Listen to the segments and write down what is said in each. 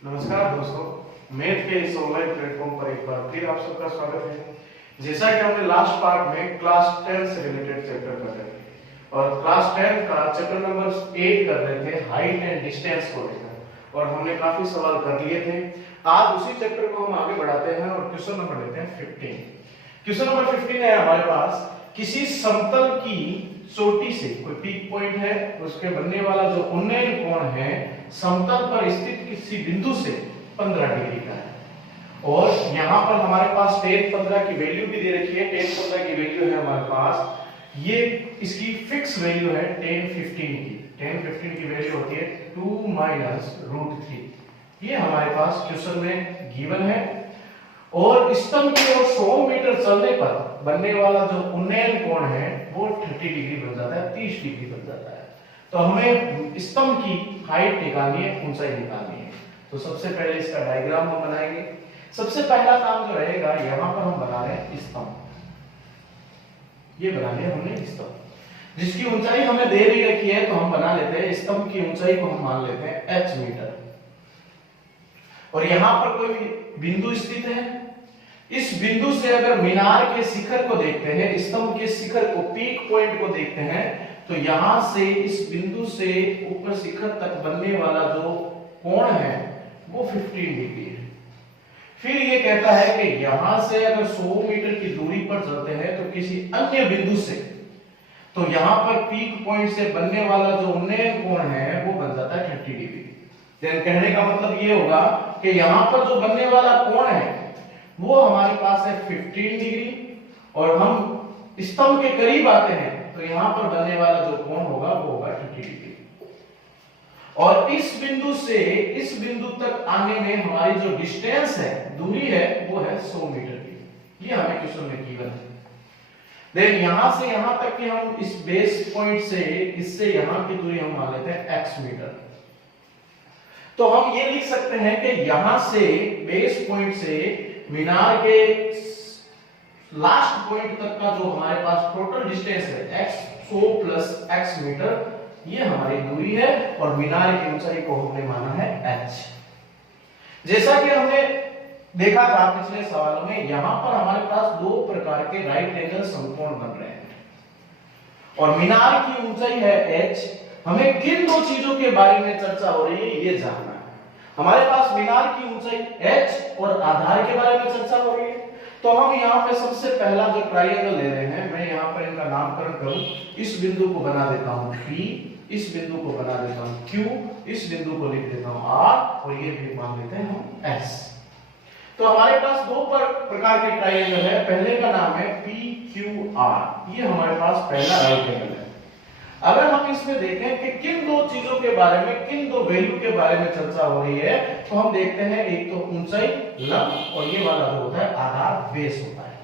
नमस्कार दोस्तों, मैथ के इस ऑनलाइन प्लेटफॉर्म पर एक बार फिर आप सबका स्वागत है। जैसा कि हमने लास्ट पार्ट में क्लास 10 से रिलेटेड चैप्टर कर रहे थे और क्लास 10 का चैप्टर नंबर 8 कर रहे थे हाइट एंड डिस्टेंस को लेकर, और हमने काफी सवाल कर लिए थे। आज उसी चैप्टर को हम आगे बढ़ाते हैं और क्वेश्चन नंबर लेते हैं 15। क्वेश्चन नंबर 15 है हमारे पास, किसी समतल की चोटी से कोई पीक पॉइंट है, उसके बनने वाला जो उन्नयन कोण है समतल पर स्थित किसी बिंदु से 15 डिग्री का है। और यहाँ पर हमारे पास tan 15 की वैल्यू भी दे रखी है। tan 15 की वैल्यू है हमारे पास, ये इसकी फिक्स वैल्यू है tan 15 की। tan 15 की वैल्यू होती है 2 - √3। ये हमारे पास क्वेश्चन में गिवन है। और स्तंभ की ओर 100 मीटर चलने पर बनने वाला जो उन्नयन कोण है वो 30 डिग्री बन जाता है, 30 डिग्री बन जाता है। तो हमें स्तंभ की हाइट निकालनी है, ऊंचाई निकालनी है। तो सबसे पहले इसका डायग्राम हम बनाएंगे। सबसे पहला काम जो रहेगा, यहां पर हम बना रहे हैं स्तंभ। ये बना लिया हमने स्तंभ, जिसकी ऊंचाई हमें दे रही रखी है, तो हम बना लेते हैं स्तंभ की ऊंचाई को हम मान लेते हैं h मीटर। और यहां पर कोई बिंदु स्थित है। इस बिंदु से अगर मीनार के शिखर को देखते हैं, स्तंभ के शिखर को, पीक पॉइंट को देखते हैं, तो यहां से इस बिंदु से ऊपर शिखर तक बनने वाला जो कोण है वो 15 डिग्री है। फिर ये कहता है कि यहां से अगर 100 मीटर की दूरी पर चलते हैं तो किसी अन्य बिंदु से, तो यहां पर पीक पॉइंट से बनने वाला जो उन्नयन कोण है वो बन जाता है 30 डिग्री। देन कहने का मतलब ये होगा कि यहां पर जो बनने वाला कोण है वो हमारे पास है 15 डिग्री, और हम स्तंभ के करीब आते हैं तो यहां पर बनने वाला जो कोण होगा वो होगा 30 डिग्री। और इस बिंदु से इस बिंदु तक आने में हमारी जो डिस्टेंस है, दूरी है, वो है 100 मीटर की। ये हमें क्वेश्चन में गिवन है। देन यहां से यहां तक कि हम इस बेस पॉइंट से इससे यहां की दूरी हम मान लेते हैं x मीटर। तो हम ये लिख सकते हैं कि यहां से बेस पॉइंट से मीनार के लास्ट पॉइंट तक का जो हमारे पास टोटल डिस्टेंस है x 100 + x मीटर, ये हमारी दूरी है। और मीनार की ऊंचाई को हमने माना है h। जैसा कि हमने देखा था पिछले सवालों में, यहां पर हमारे पास दो प्रकार के राइट एंगल समकोण बन रहे हैं और मीनार की ऊंचाई है h। हमें किन दो चीजों के बारे में चर्चा हो रही है ये जानना है। हमारे पास मीनार की ऊंचाई h और आधार के बारे में चर्चा हो रही है। तो हम यहाँ पे सबसे पहला जो ट्रायंगल ले रहे हैं, मैं यहाँ पर इनका नामकरण करूं, इस बिंदु को बना देता हूं P, इस बिंदु को बना देता हूं Q, इस बिंदु को लिख देता हूं R, और ये भी मान लेते हैं हम S। तो हमारे पास दो प्रकार के ट्रायंगल है। पहले का नाम है PQR, ये हमारे पास पहला राइट एंगल है। अगर हम इसमें देखें कि किन दो चीजों के बारे में, किन दो वैल्यू के बारे में चर्चा हो रही है, तो हम देखते हैं एक तो ऊंचाई लंब, और ये वाला जो होता है आधार बेस होता है।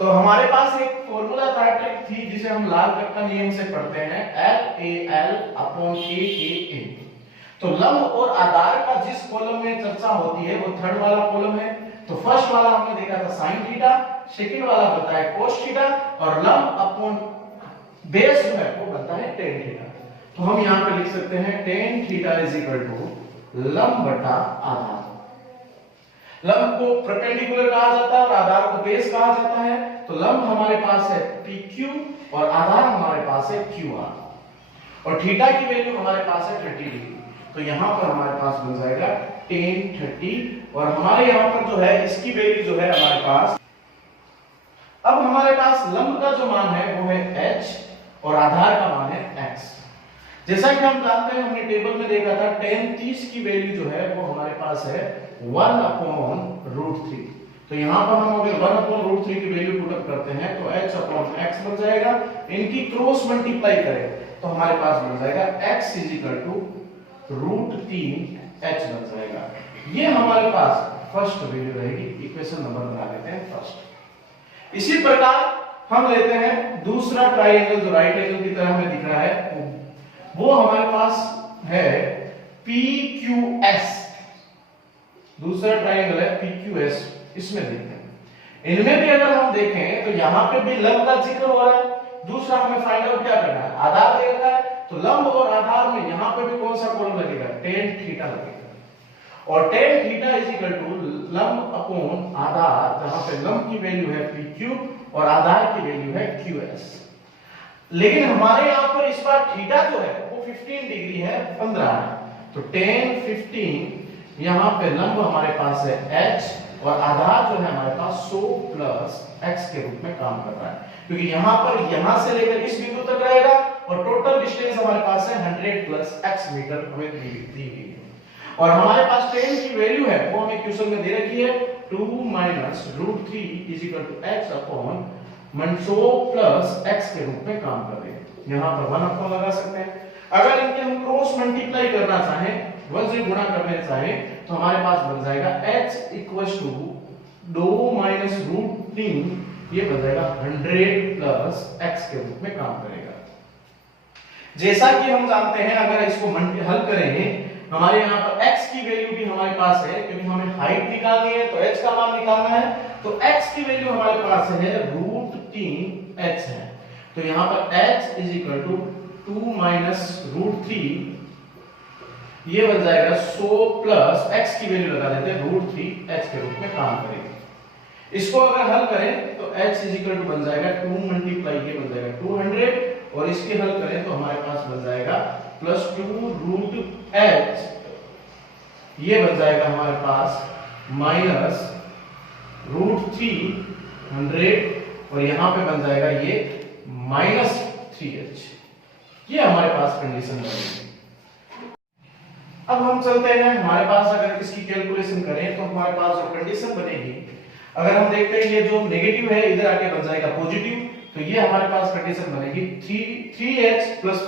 तो हमारे पास एक फॉर्मूला था, ट्रिक थी, जिसे हम लाल कक्का नियम से पढ़ते हैं, LAL/KKA। तो लंब और आधार का जिस कॉलम में चर्चा होती है वो थर्ड वाला कॉलम है। तो फर्स्ट वाला हमने देखा था sin थीटा, सेकंड वाला बनता है cos थीटा, और लंब अपॉन बेस जो है वो बनता है tan थीटा। तो हम यहां पे लिख सकते हैं tan थीटा = लंब बटा आधार। लंब को परपेंडिकुलर कहा जाता है और आधार को बेस कहा जाता है। तो लंब हमारे पास है PQ और आधार हमारे पास है QR, और थीटा की वैल्यू हमारे पास है 30 डिग्री। तो यहां पर हमारे पास बन जाएगा tan 30, और हमारे यहां पर जो है इसकी वैल्यू जो है हमारे पास, अब हमारे पास लंब का जो मान है वो है h और आधार का मान है x। जैसा कि हम जानते हैं, हमने टेबल में देखा था, tan 30 की वैल्यू जो है वो हमारे पास है 1/√3। तो यहां पर हम अगर 1/√3 की वैल्यू पुट अप करते हैं तो h/x बन जाएगा। इनकी क्रॉस मल्टीप्लाई करें तो हमारे पास बन जाएगा x √3h बन जाएगा। ये हमारे पास फर्स्ट वैल्यू रहेगी। इक्वेशन नंबर बना लेते हैं फर्स्ट। इसी प्रकार हम लेते हैं दूसरा ट्रायंगल जो राइट एंगल की तरह हमें दिख रहा है, वो हमारे पास है PQS। दूसरा ट्रायंगल है PQS, इसमें देखते हैं। इनमें भी अगर हम देखें तो यहां पे भी लंब का जिक्र हो रहा है। दूसरा हमें फाइंड आउट क्या करना है, आधार देखना है। तो लंब और आधार में यहां पे भी कौन सा कोण लगेगा, tan थीटा लगेगा। और tan theta is equal to लंब अपॉन आधार, जहां पे लंब की वैल्यू है p क्यूब और आधार की वैल्यू है qs। लेकिन हमारे यहां पर इस बार थीटा जो है वो 15 डिग्री है, 15 है, तो tan 15 यहां पे लंब हमारे पास है h और आधार जो है हमारे पास 100 प्लस x के रूप में काम कर रहा है, क्योंकि यहां से लेकर इस बिंदु तक रहेगा और टोटल डिस्टेंस हमारे पास है 100 प्लस x मीटर हमें दी गई है। और हमारे पास tan की वैल्यू है वो हमें क्वेश्चन में दे रखी है 2 minus root 3 is equal to x upon 100 plus x के रूप में काम कर रही है। यहां पर 1 अपॉन लगा सकते हैं। अगर इनके हम क्रॉस मल्टीप्लाई करना चाहें, 1 से गुणा करना चाहें, तो हमारे पास बन जाएगा h equals to 2 minus root 3, ये बन जाएगा 100 प्लस x के रूप में काम करेगा। जैसा कि हम जानते हैं अगर इसको हल करेंगे, हमारे यहाँ पर x की वैल्यू भी हमारे पास है, क्योंकि हमें हाइट निकालनी है तो h का मान निकालना है, तो x की वैल्यू हमारे पास है रूट 3h है। तो यहाँ पर h is equal to 2 minus root 3, ये बन जाएगा 100 प्लस x की वैल्यू लगा देते हैं रूट 3h के रूप में काम करेगी। इसको अगर हल करें तो h इज इक्वल टू बन जाएगा 2 मल्टीप्लाई ये बन जाएगा 200, और इसके हल करें तो हमारे पास बन जाएगा प्लस 2 रूट h, ये बन जाएगा हमारे पास माइनस रूट 300, और यहां पे बन जाएगा ये माइनस 3h। ये हमारे पास कंडीशन बनेगी। अब हम चलते हैं, हमारे पास अगर इसकी कैलकुलेशन करें तो हमारे पास जो कंडीशन बनेगी, अगर हम देखते हैं ये जो नेगेटिव है इधर आके बन जाएगा पॉजिटिव, तो ये हमारे पास कंडीशन बनेगी 3h plus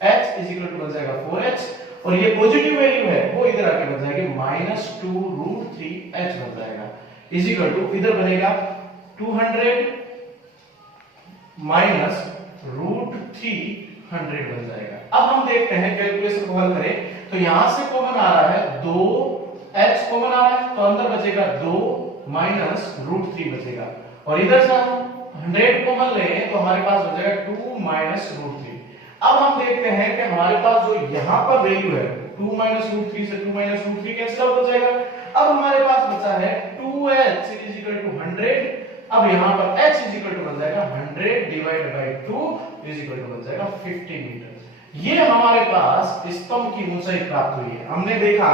h is equal to बन जाएगा 4h, और ये पॉजिटिव वैल्यू है वो इधर आके बन जाएगी माइनस 2 रूट 3h बन जाएगा, इज इक्वल टू इधर बनेगा 200 माइनस रूट 300 बन जाएगा। अब हम देखते हैं कैलकुलेशन को हल करें तो यहां से कॉमन आ रहा है 2h कॉमन आ रहा है, तो अंदर बचेगा 2 माइनस रूट 3 बचेगा, और इधर से हम 100 कॉमन लें तो हमारे पास बचेगा 2 माइनस रूट 3। अब हम देखते हैं कि हमारे पास जो यहां पर वैल्यू है 2 माइनस रूट 3 से 2 माइनस रूट 3 कैंसिल आउट हो जाएगा। अब हमारे पास बचा है 2h इज इक्वल टू 100, अब यहां पर h इज इक्वल टू बन जाएगा 100 divide by 2 is equal to बन जाएगा 15 मीटर। ये हमारे पास स्तंभ की ऊंचाई प्राप्त हुई है। हमने देखा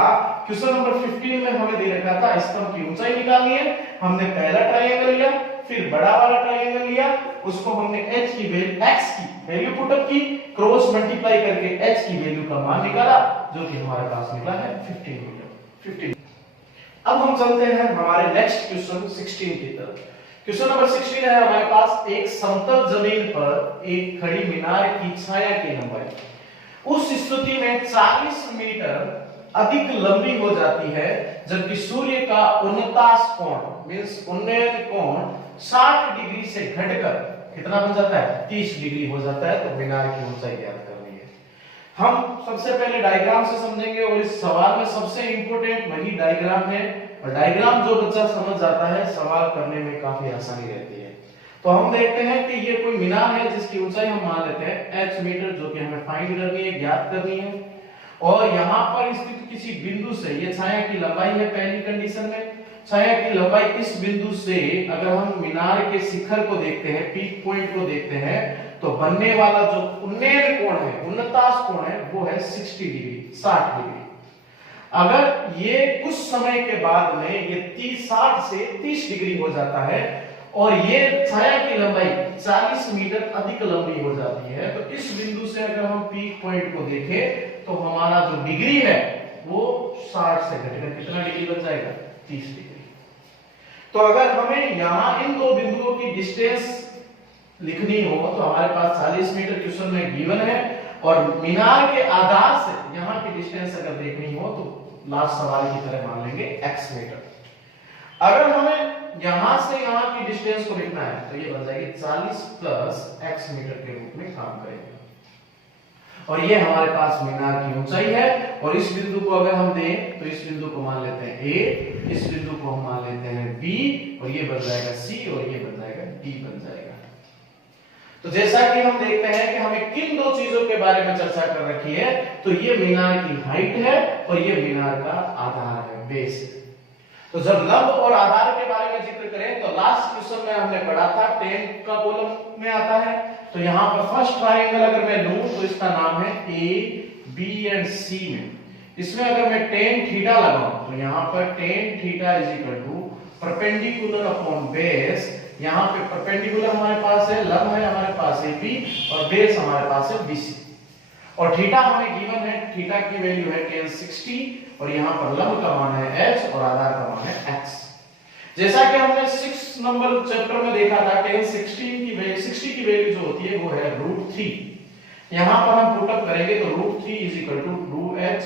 क्वेश्चन नंबर 15 में हमें दे रखा था स्तंभ की ऊंचाई निकालनी है, हमने पहला ट्रायंगल लिया, फिर बड़ा वाला ट्रायंगल लिया, उसको हमने h की वैल्यू x की वैल्यू पुट अप की, क्रॉस मल्टीप्लाई करके h की वैल्यू का मान निकाला, जो कि हमारे पास निकला है 15 मीटर 15। अब हम चलते हैं हमारे नेक्स्ट क्वेश्चन 16 की तरफ। क्वेश्चन नंबर 16 है हमारे पास, एक समतल जमीन पर एक खड़ी मीनार की छाया की लंबाई उस स्थिति में 40 मीटर अधिक लंबी हो जाती है जबकि सूर्य का उन्नतास कोण मींस उन्नयन कोण 60 डिग्री से घटकर कितना बन जाता है 30 डिग्री हो जाता है। तो मीनार की ऊंचाई ज्ञात करनी है। हम सबसे पहले डायग्राम से समझेंगे, और इस सवाल में सबसे इंपॉर्टेंट वही डायग्राम है, और डायग्राम जो बच्चा समझ जाता है सवाल करने में काफी आसानी रहती है। तो हम देखते हैं कि ये कोई मीनार है जिसकी ऊंचाई हम मान लेते हैं h मीटर, जो कि हमें फाइंड करनी है, ज्ञात करनी है, और यहां पर स्थित किसी बिंदु से ये छाया की लंबाई है। पहली कंडीशन में छाया की लंबाई इस बिंदु से, अगर हम मीनार के शिखर को देखते हैं, पीक पॉइंट को देखते हैं, तो बनने वाला जो उन्नयन कोण है, उन्नतास कोण है, वो है 60 डिग्री 60 डिग्री। अगर ये कुछ समय के बाद में ये 60 से 30 डिग्री हो जाता है और ये छाया की लंबाई 40 मीटर अधिक लंबी हो जाती है, तो इस बिंदु से अगर हम पीक पॉइंट को देखें तो हमारा जो डिग्री है वो 60 से घटकर कितना डिग्री बन जाएगा 30 डिग्री। तो अगर हमें यहां इन दो बिंदुओं की डिस्टेंस लिखनी हो तो हमारे पास 40 मीटर क्वेश्चन में गिवन है, और मीनार के आधार से यहां की डिस्टेंस अगर देखनी हो तो लास्ट सवाल की तरह मान लेंगे x मीटर। अगर हमें यहां से यहां की डिस्टेंस को लिखना है तो ये बन जाएगी 40 प्लस x मीटर के रूप में काम करेगा, और ये हमारे पास मीनार की ऊंचाई है। और इस बिंदु को अगर हम दें तो इस बिंदु को मान लेते हैं a, इस बिंदु को हम मान लेते हैं b, और ये बन जाएगा c, और ये बन जाएगा d बन जाएगा। तो जैसा कि हम देखते हैं कि हमें किन दो चीजों के बारे में चर्चा कर रखी है, तो ये मीनार की हाइट है और ये मीनार का आधार है, बेस है। तो जब लंब और आधार के बारे में जिक्र करें तो लास्ट क्वेश्चन में हमने पढ़ा था 10 का कॉलम में आता है। तो यहाँ पर फर्स्ट ट्रायंगल अगर मैं लूं तो इसका नाम है ए बी एंड सी में। इसमें अगर मैं tan थीटा लगाऊं तो यहाँ पर tan theta is equal to perpendicular upon base. यहाँ पे परपेंडिकुलर हमारे पास है, लंब है हमारे पास ए बी और बेस हमारे पास है BC। और थीटा हमें गिवन है, थीटा की वैल्यू है tan 60 और यहाँ पर लंब का मान है h और आधार का मान है x। जैसा कि हमने 6 नंबर चैप्टर में देखा था tan 60 की वैल्यू जो होती है वो है √3। यहाँ पर हम पुट अप करेंगे तो √3 is equal to 2h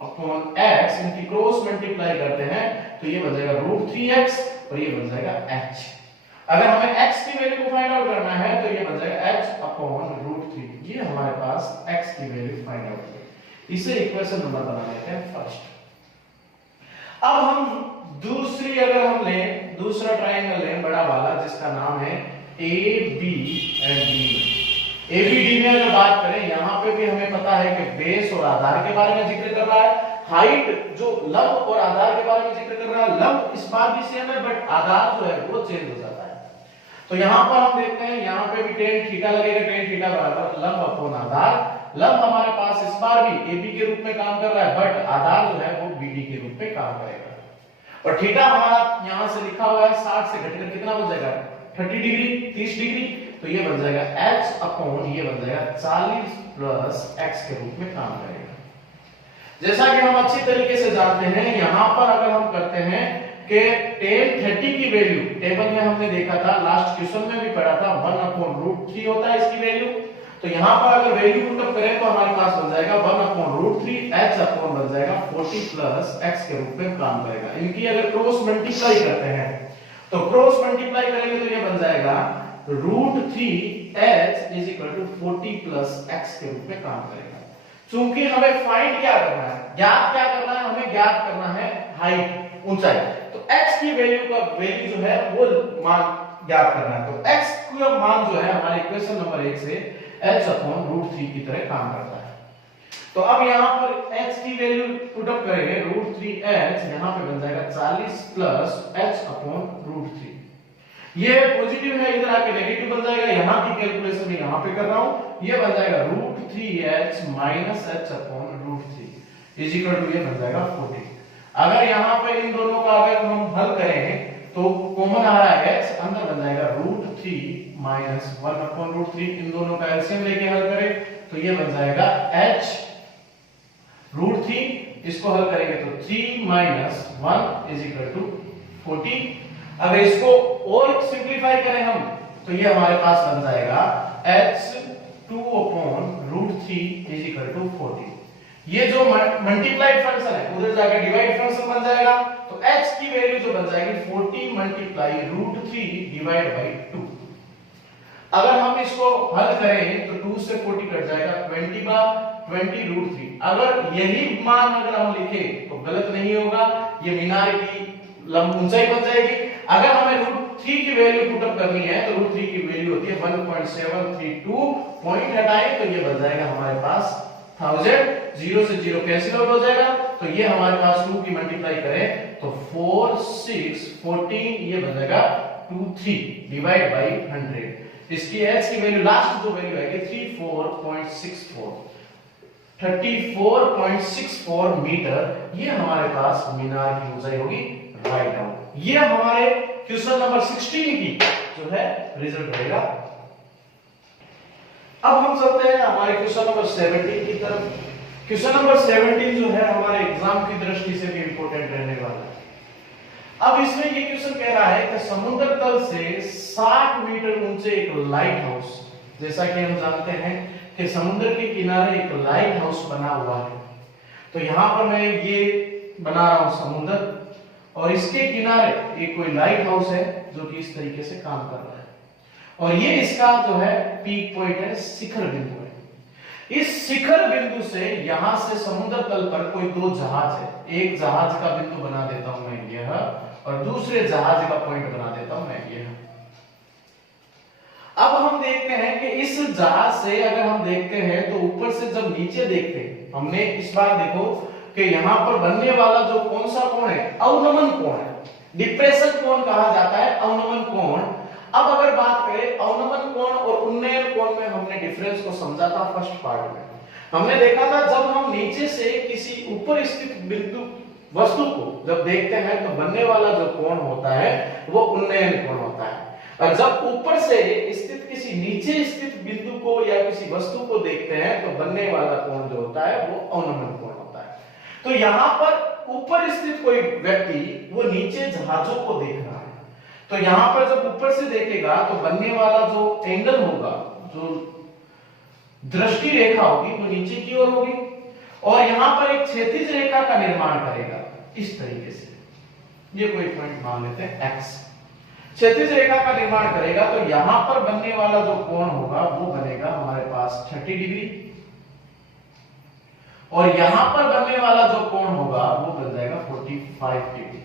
upon x, इनकी क्रॉस मल्टीप्लाई करते हैं तो ये बन जाएगा √3x और ये बन जाएगा h। अगर हमें x की वैल्यू को फाइंड आउट करना है तो ये बन जाएगा h अपॉन √3। ये हमारे पास x की वैल्यू फाइंड आउट है। इसे इक्वेशन नंबर बना लेते हैं फर्स्ट। अब हम दूसरी अगर हम लें, दूसरा ट्रायंगल लें बड़ा वाला जिसका नाम है AB एंड D। ABD में अगर बात करें, यहाँ पे भी हमें पता है कि बेस और आधार के बारे में जिक्र कर रहा है, हाइट जो लंब और आधार के बारे में जिक्र कर रहा है। लंब इस बार भी सेम है बट आधार जो है वो चेंज हो जाता है। तो यहाँ पर हम देखते हैं, यहाँ पे भी tan थीटा लगेगा, tan थीटा बराबर लंब अपॉन आधार। लंब हमारे पास इस बार भी AB के रूप में काम कर रहा है बट आधार जो है वो BD के रूप में काम करेगा। और थीटा हमारा यहाँ से लिखा हुआ है 60 से घटकर कितना बन जाएगा 30 डिग्री, 30 डिग्री। तो ये बन जाएगा h अपॉन ये बन जाएगा 40 प्लस x के रूप में काम करेगा। जैसा कि हम अच्छी तरीके से जानते हैं, यहाँ पर अगर हम करते हैं कि tan 30 की वैल्यू टेबल में हमने देखा था, लास्ट क्वेश्चन में भी पढ़ा था 1 अपॉन √3 होता है इसकी वैल्यू। तो यहाँ पर अगर वैल्यू पुट अप करें तो हमारे पास बन जाएगा 1 अपॉन √3, h अपॉन बन जाएगा 40 प्लस x के रूप में काम करेगा। इनकी अगर क्रॉस मल्टीप्लाई करते हैं तो क्रॉस मल्टीप्लाई करेंगे तो ये बन जाएगा √3h is equal to 40 plus x के रूप में काम करेगा। चूंकि हमें फाइंड क्या करना है, ज्ञात क्या करना है, हमें ज्ञात करना है हाइट, ऊंचाई। तो x की वैल्यू का वैल्यू जो है वो मान ज्ञात करना है। तो x का मान जो है हमारे इक्वेशन नंबर 1 से h अपॉन √3 की तरह काम करता है। तो अब यहाँ पर h की वैल्यू पुट अप करेंगे √3h, यहाँ पे बन जाएगा 40 प्लस h अपॉन √3। ये पॉजिटिव है, इधर आके नेगेटिव बन जाएगा। यहाँ की कैलकुलेशन मैं यहाँ पे कर रहा हूँ, ये बन जाएगा √3h minus h upon √3 is equal to ये बन जाएगा 40। अगर यहाँ पे इन दोनों का अगर हम हल करें तो कॉमन आ रहा है x, अंदर बन जाएगा √3 माइनस 1 अपॉन √3। इन दोनों का एलसीएम लेके हल करें तो ये बन जाएगा h √3, इसको हल करेंगे तो 3 माइनस 1 इज इक्वल टू 40। अगर इसको और सिंपलीफाई करें हम तो ये हमारे पास बन जाएगा h 2 upon √3 is equal to 40। ये जो मल्टीप्लाइड फंक्शन है उधर जाकर डिवाइड फंक्शन बन जाएगा। तो h की वैल्यू जो बन जाएगी 40 मल्टीप्लाई √3 डिवाइड बाय 2। अगर हम इसको हल करें तो 2 से 40 कट जाएगा, 20 बार 20 √3। अगर यही मान अगर हम लिखे तो गलत नहीं होगा, ये मीनार की लंब ऊंचाई बन जाएगी। अगर हमें √3 की वैल्यू पुट अप करनी है तो √3 की वैल्यू होती है 1.732, पॉइंट हटाएं तो ये बन जाएगा हमारे पास 1000, 0 से 0 कैंसिल आउट हो जाएगा। तो ये हमारे पास 2 की मल्टीप्लाई करें तो 4 6 14, ये बन जाएगा 23 डिवाइड बाय 100। इसकी h की वैल्यू लास्ट जो वैल्यू आएगी 34.64 मीटर, ये हमारे पास मीनार की ऊंचाई होगी। राइट डाउन, ये हमारे क्वेश्चन नंबर 16 की जो है रिजल्ट रहेगा। अब हम चलते हैं हमारे क्वेश्चन नंबर 17 की तरफ। क्वेश्चन नंबर 17 जो है हमारे एग्जाम की दृष्टि से भी इंपॉर्टेंट रहने वाला है। अब इसमें ये क्वेश्चन कह रहा है कि समुद्र तल से 60 मीटर ऊंचे एक लाइट हाउस, जैसा कि हम जानते हैं कि समुद्र के किनारे एक लाइट हाउस बना हुआ है। तो यहाँ पर मैं ये बना रहा हूं समुद्र और इसके किनारे एक कोई लाइट हाउस है जो कि इस तरीके से काम कर रहा है और ये इसका जो है पीक पॉइंट है, शिखर बिंदु है। इस शिखर बिंदु से यहां से समुद्र तल पर कोई दो जहाज है, एक जहाज का बिंदु बना देता हूं मैं यह और दूसरे जहाज का पॉइंट बना देता हूं मैं यह। अब हम देखते हैं कि इस जहाज से अगर हम देखते हैं तो ऊपर से जब नीचे देखते हैं, हमने इस बार देखो कि यहां पर बनने वाला जो कौन सा कोण है, अवनमन कोण है, डिप्रेशन कोण कहा जाता है, अवनमन कोण। अब अगर बात करें अवनमन कोण और उन्नयन कोण में, हमने डिफरेंस को समझा था फर्स्ट पार्ट में। हमने देखा था जब हम नीचे से किसी ऊपर स्थित बिंदु वस्तु को जब देखते हैं तो बनने वाला जो कोण होता है वो उन्नयन कोण होता है, और जब ऊपर से स्थित किसी नीचे स्थित बिंदु को या किसी वस्तु को देखते हैं तो बनने वाला कोण जो होता है वो अवनमन कोण होता है। तो यहाँ पर ऊपर स्थित कोई व्यक्ति वो नीचे जहाजों को देख रहा है, तो यहाँ पर जब ऊपर से देखेगा तो बनने वाला जो एंगल होगा, जो दृष्टि रेखा होगी वो नीचे की ओर होगी, और यहाँ पर एक क्षैतिज रेखा का निर्माण करेगा इस तरीके से। ये कोई पॉइंट मान लेते हैं x, क्षैतिज रेखा का निर्माण करेगा, तो यहां पर बनने वाला जो कोण होगा वो बनेगा हमारे पास 30 डिग्री, और यहां पर बनने वाला जो कोण होगा वो बन जाएगा 45 डिग्री।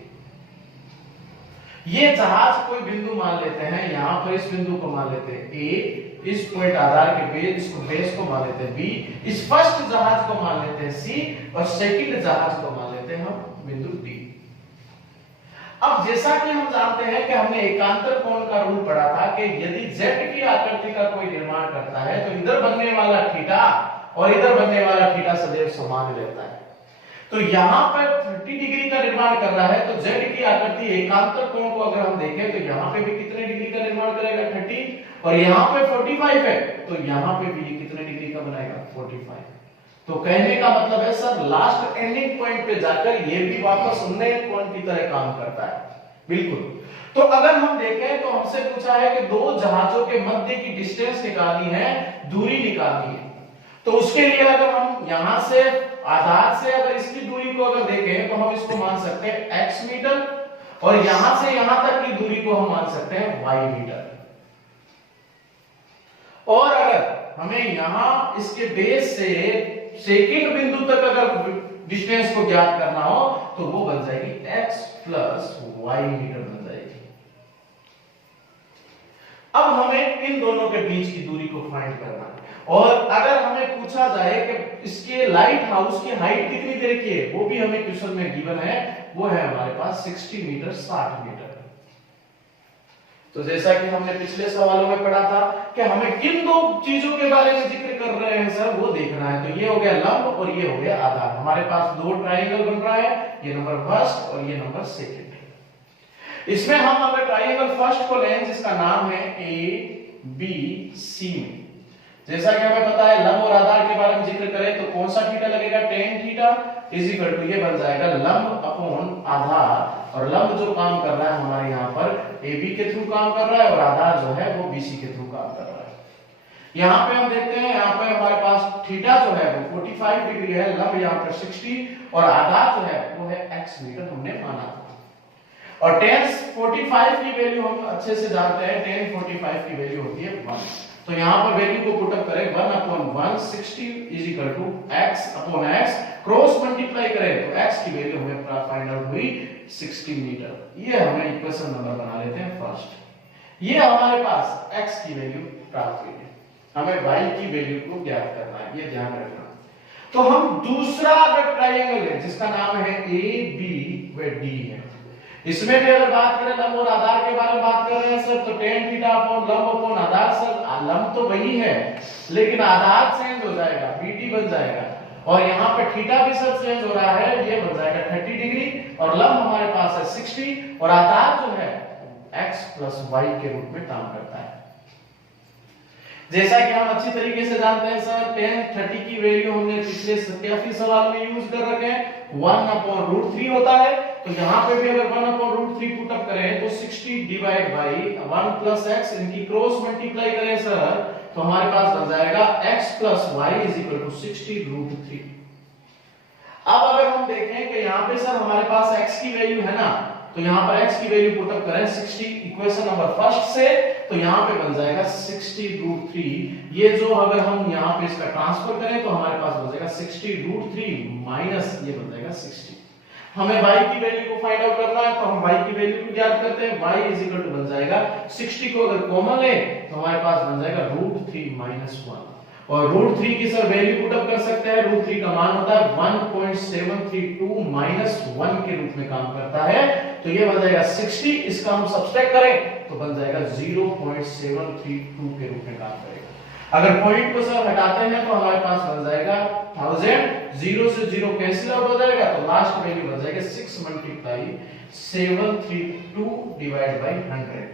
ये जहाज कोई बिंदु मान लेते हैं, यहां पर इस बिंदु को मान लेते हैं A, इस पॉइंट आधार के बेस, इसको बेस को मान लेते हैं B, इस फर्स्ट जहाज को मान लेते हैं C, और सेकंड जहाज को मान लेते हैं हम बिंदु D। अब जैसा कि हम जानते हैं कि हमने एकांतर कोण का रूल पढ़ा था कि यदि Z की आकृति का कोई निर्माण करता है तो इधर बनने वाला थीटा और इधर बनने वाला थीटा सदैव समान रहता है। तो यहां पर 30 डिग्री का निर्माण कर रहा है, तो Z की आकृति एकांतर कोण को अगर हम देखें तो यहां पे भी कितने डिग्री का निर्माण करेगा 30, और यहां पे 45 है, तो यहां पे भी कितने डिग्री का बनाएगा 45। तो कहने का मतलब है सर लास्ट एंडिंग पॉइंट पे जाकर ये भी वापस उन्नयन कोण की तरह काम करता है, बिल्कुल। तो अगर हम देखें तो हमसे पूछा है कि दो जहाजों के मध्य की डिस्टेंस निकालनी है, दूरी निकालनी है, तो उसके लिए अगर हम यहां से आधार से अगर इसकी दूरी को अगर देखें तो हम इसको मान सकते हैं x मीटर, और यहां से यहां तक की दूरी को हम मान सकते हैं y मीटर। और अगर हमें यहां इसके बेस से सेकंड बिंदु तक अगर डिस्टेंस को ज्ञात करना हो तो वो बन जाएगी x प्लस y मीटर बन जाएगी। अब हमें इन दोनों के बीच की दूरी को फाइंड करना है, और अगर हमें पूछा जाए कि इसके लाइट हाउस की हाइट कितनी देर की है, वो भी हमें क्वेश्चन में गिवन है, वो है हमारे पास 60 मीटर 60 मीटर। तो जैसा कि हमने पिछले सवालों में पढ़ा था कि हमें किन दो चीजों के बारे में जिक्र कर रहे हैं सर, वो देखना है। तो ये हो गया लंब और ये हो गया आधार। हमारे पास दो ट्रायंगल बन रहा है, ये नंबर फर्स्ट और ये नंबर सेकंड। इसमें हम अगर ट्रायंगल फर्स्ट को लें जिसका नाम है ABC, जैसा कि हमें पता है लंब और आधार के बारे में जिक्र करें तो कौन सा थीटा लगेगा, tan theta is equal to ये बन जाएगा लंब अपॉन आधार, और लंब जो काम कर रहा है हमारे यहाँ पर AB के थ्रू काम कर रहा है, और आधार जो है वो BC के थ्रू काम कर रहा है। यहाँ पे हम देखते हैं, यहाँ पे हमारे पास थीटा जो है वो 45 डिग्री है, लंब यहाँ पर 60 और आधार जो है वो है x मीटर हमने माना था। और tan 45 की वैल्यू हम अच्छे से जानते हैं, tan 45 की वैल्यू होती है 1। तो यहाँ पर वैल्यू को पुट अप करें 1 upon 1 60 is equal to x upon x, cross multiply करें तो x की वैल्यू हमें फाइंड आउट हुई 60 मीटर। ये हमें इक्वेशन नंबर बना लेते हैं फर्स्ट। ये हमारे पास x की वैल्यू प्राप्त हुई है, हमें y की वैल्यू को ज्ञात करना है, ये ध्यान रखना। तो हम दूसरा अगर ट्रायंगल है जिसका नाम है AB व D है, इसमें भी अगर बात करें लंब और आधार के बारे में बात कर रहे हैं सर, तो tan थीटा अपॉन लंब अपॉन आधार, सर लंब तो वही है लेकिन आधार चेंज हो जाएगा, BD बन जाएगा, और यहाँ पे थीटा भी सर चेंज हो रहा है, ये बन जाएगा 30 डिग्री, और लंब हमारे पास है 60 और आधार जो है x प्लस y के रूप में काम करता है। जैसा कि हम अच्छी तरीके से जानते हैं सर, tan 30 की वैल्यू हमने पिछले 87 सवाल में यूज कर रखे हैं, 1/√3 होता है। तो यहाँ पे भी अगर 1/√3 पुट अप करें तो 60 डिवाइड बाई 1 प्लस x, इनकी क्रॉस मल्टीप्लाई करें सर तो हमारे पास बन जाएगा x plus y is equal to 60√3। अब अगर हम देखें कि यहाँ पे सर हमारे पास x की वैल्यू है ना, तो यहाँ पर x की वैल्यू पुट अप करें 60 इक्वेशन नंबर फर्स्ट से, तो यहाँ पे बन जाएगा 60√3। ये जो अगर हम यहाँ पे इसका ट्रांसफर करें तो हमारे पास बन जाएगा 60√3 माइनस ये बन जाएगा 60। हमें y की वैल्यू को फाइंड आउट करना है, तो हम y की वैल्यू को ज्ञात करते हैं। y इज इक्वल टू बन जाएगा 60 को अगर कॉमन ले तो हमारे पास बन जाएगा √3 - 1, और √3 की सर वैल्यू पुट अप कर सकते हैं। √3 का मान होता है 1.732 - 1 के रूप में काम करता है, तो ये बन जाएगा 60। इसका हम सब्सट्रैक्ट करें तो बन जाएगा 0.732 के रूप में काम करेगा। अगर पॉइंट को सर हटाते हैं तो हमारे पास बन जाएगा 1000, 0 से 0 कैंसिल आउट हो जाएगा, तो लास्ट वैल्यू बन जाएगा 6 × 732 डिवाइड बाय 100।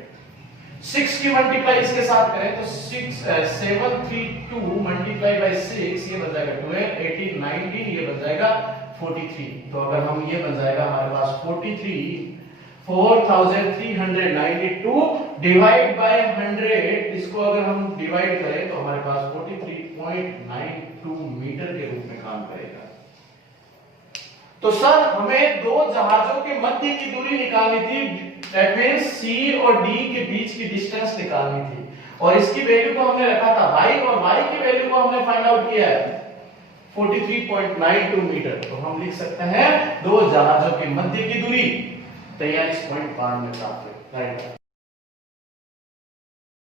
6 की मल्टीप्लाई इसके साथ करें तो 732 मल्टीप्लाई बाय 6 ये बन जाएगा 12, 18, 19 ये बन जाएगा 43। तो अगर हम ये बन जाएगा हमारे पास 4392 डिवाइड बाय 100, इसको अगर हम डिवाइड करें तो हमारे पास 43.92 मीटर के रूप में काम करेगा। तो सर हमें दो जहाजों के मध्य की दूरी निकालनी थी, दैट मींस C और D के बीच की डिस्टेंस निकालनी थी, और इसकी वैल्यू को हमने रखा था y, और y की वैल्यू को हमने फाइंड आउट किया है 43.92 मीटर। तो हम लिख सकते हैं दो जहाजों के मध्य की दूरी 43.5 में प्राप्त है, राइट।